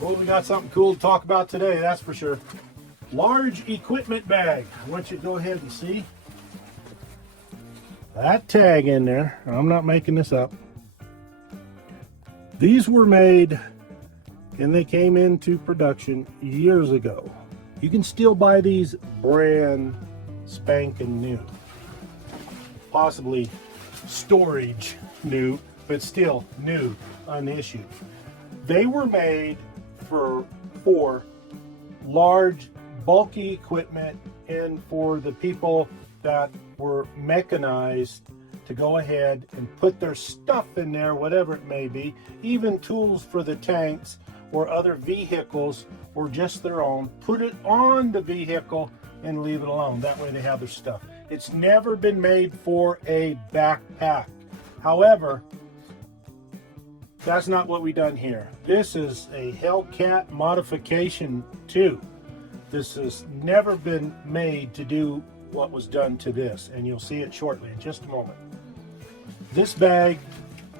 Well, we got something cool to talk about today, that's for sure. Large equipment bag. I want you to go ahead and see that tag in there. I'm not making this up. These were made and they came into production years ago. You can still buy these brand spanking new. Possibly storage new, but still new, unissued. They were made for large, bulky equipment and for the people that were mechanized to go ahead and put their stuff in there, whatever it may be, even tools for the tanks or other vehicles or just their own, put it on the vehicle and leave it alone. That way they have their stuff. It's never been made for a backpack. However, that's not what we done here. This is a Hellcat modification too. This has never been made to do what was done to this, and you'll see it shortly in just a moment. This bag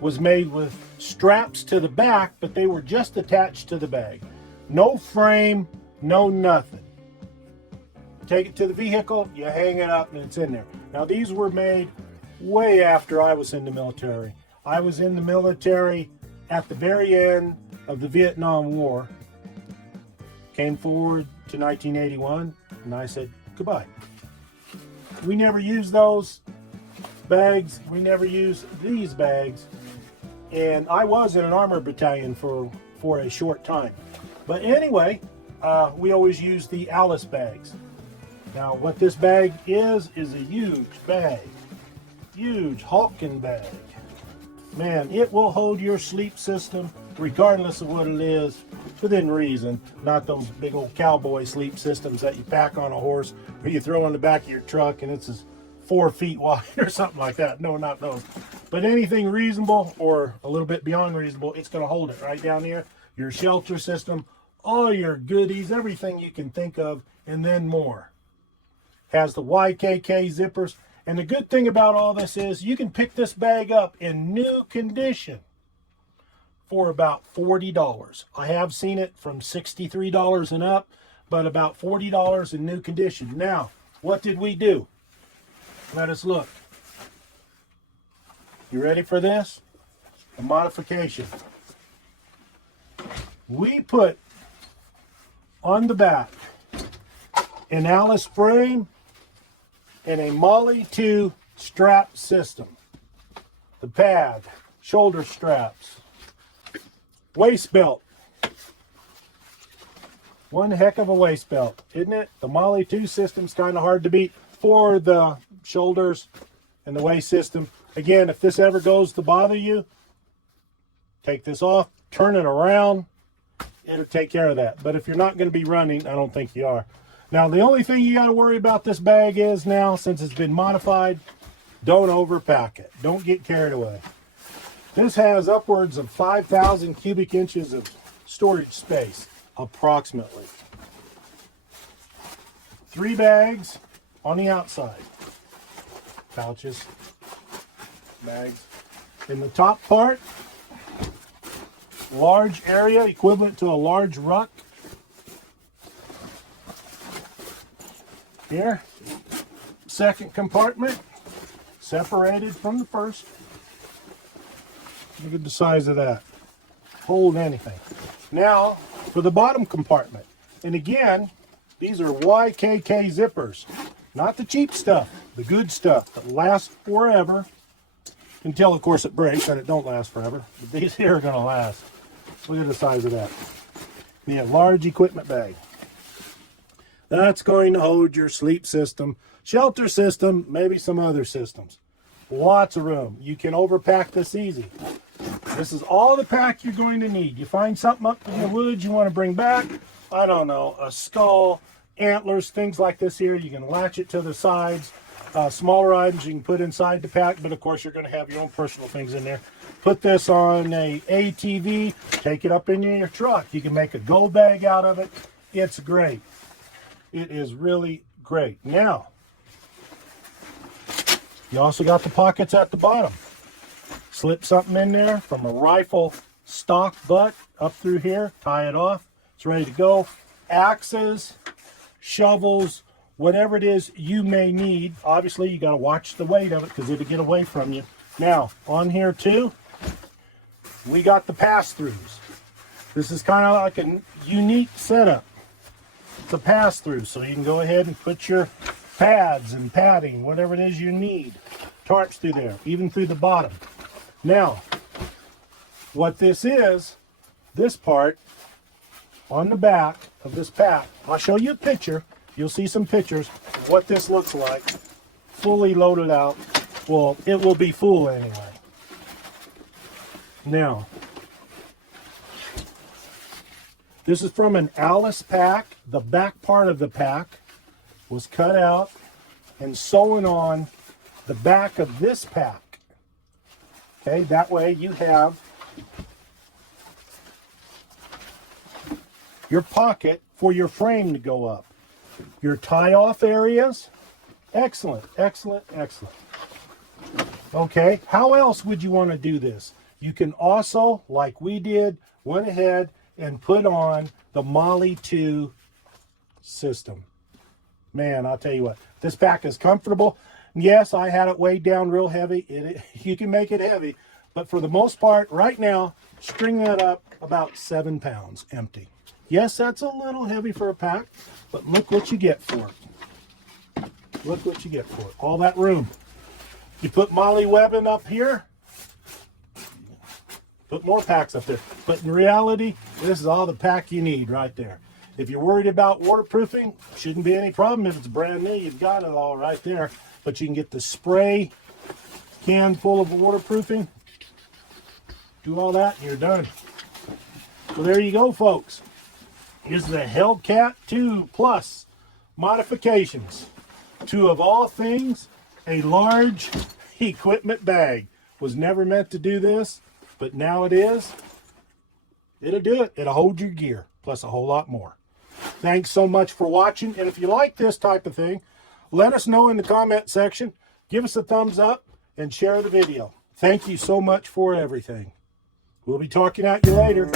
was made with straps to the back, but they were just attached to the bag. No frame, no nothing. Take it to the vehicle, you hang it up, and it's in there. Now these were made way after I was in the military. I was in the military at the very end of the Vietnam War. Came forward to 1981, and I said goodbye. We never used those bags. We never used these bags. And I was in an armor battalion for a short time. But anyway, we always used the Alice bags. Now what this bag is a huge bag. Huge hulking bag. Man, it will hold your sleep system regardless of what it is, within reason. Not those big old cowboy sleep systems that you pack on a horse or you throw in the back of your truck and it's 4 feet wide or something like that. No, not those. But anything reasonable or a little bit beyond reasonable, it's going to hold it right down here. Your shelter system, all your goodies, everything you can think of, and then more. Has the YKK zippers. And the good thing about all this is you can pick this bag up in new condition for about $40. I have seen it from $63 and up, but about $40 in new condition. Now, what did we do? Let us look. You ready for this? A modification. We put on the back an Alice frame and a Molly 2 strap system. The pad, shoulder straps, waist belt. One heck of a waist belt, isn't it? The Molly 2 system's kind of hard to beat for the shoulders and the waist system. Again, if this ever goes to bother you, take this off, turn it around, it'll take care of that. But if you're not going to be running, I don't think you are. Now, the only thing you got to worry about this bag is now, since it's been modified, don't overpack it. Don't get carried away. This has upwards of 5,000 cubic inches of storage space, approximately. 3 bags on the outside. Pouches, bags. In the top part, large area equivalent to a large ruck. Here, second compartment, separated from the first. Look at the size of that. Hold anything. Now, for the bottom compartment. And again, these are YKK zippers. Not the cheap stuff, the good stuff that lasts forever. Until, of course, it breaks, and it don't last forever. But these here are going to last. Look at the size of that. Yeah, large equipment bag. That's going to hold your sleep system, shelter system, maybe some other systems. Lots of room. You can overpack this easy. This is all the pack you're going to need. You find something up in the woods you want to bring back, I don't know, a skull, antlers, things like this here. You can latch it to the sides. Smaller items you can put inside the pack, but of course you're going to have your own personal things in there. Put this on a ATV, take it up in your truck. You can make a go bag out of it. It's great. It is really great. Now, you also got the pockets at the bottom. Slip something in there from a rifle stock butt up through here, tie it off, it's ready to go. Axes, shovels, whatever it is you may need. Obviously, you got to watch the weight of it because it'll get away from you. Now, on here too, we got the pass-throughs. This is kind of like a unique setup. It's a pass-through, so you can go ahead and put your pads and padding, whatever it is you need. Tarps through there, even through the bottom. Now, what this is, this part on the back of this pack, I'll show you a picture. You'll see some pictures of what this looks like, fully loaded out. Well, it will be full anyway. Now, this is from an Alice pack. The back part of the pack was cut out and sewn on the back of this pack. Okay, that way you have your pocket for your frame to go up. Your tie-off areas, excellent, excellent, excellent. Okay, how else would you want to do this? You can also, like we did, went ahead and put on the Molly 2 system. Man, I'll tell you what, this pack is comfortable. Yes, I had it weighed down real heavy. You can make it heavy, but for the most part, right now, string that up about 7 pounds empty. Yes, that's a little heavy for a pack, but look what you get for it. Look what you get for it. All that room. You put Molly webbing up here, put more packs up there. But in reality, this is all the pack you need right there. If you're worried about waterproofing, shouldn't be any problem. If it's brand new, you've got it all right there. But you can get the spray can full of waterproofing, do all that, and you're done. So there you go, folks. Here's the Hellcat 2 Plus modifications to, of all things, a large equipment bag. Was never meant to do this, but now it is. It'll do it. It'll hold your gear, plus a whole lot more. Thanks so much for watching, and if you like this type of thing, let us know in the comment section. Give us a thumbs up and share the video. Thank you so much for everything. We'll be talking at you later.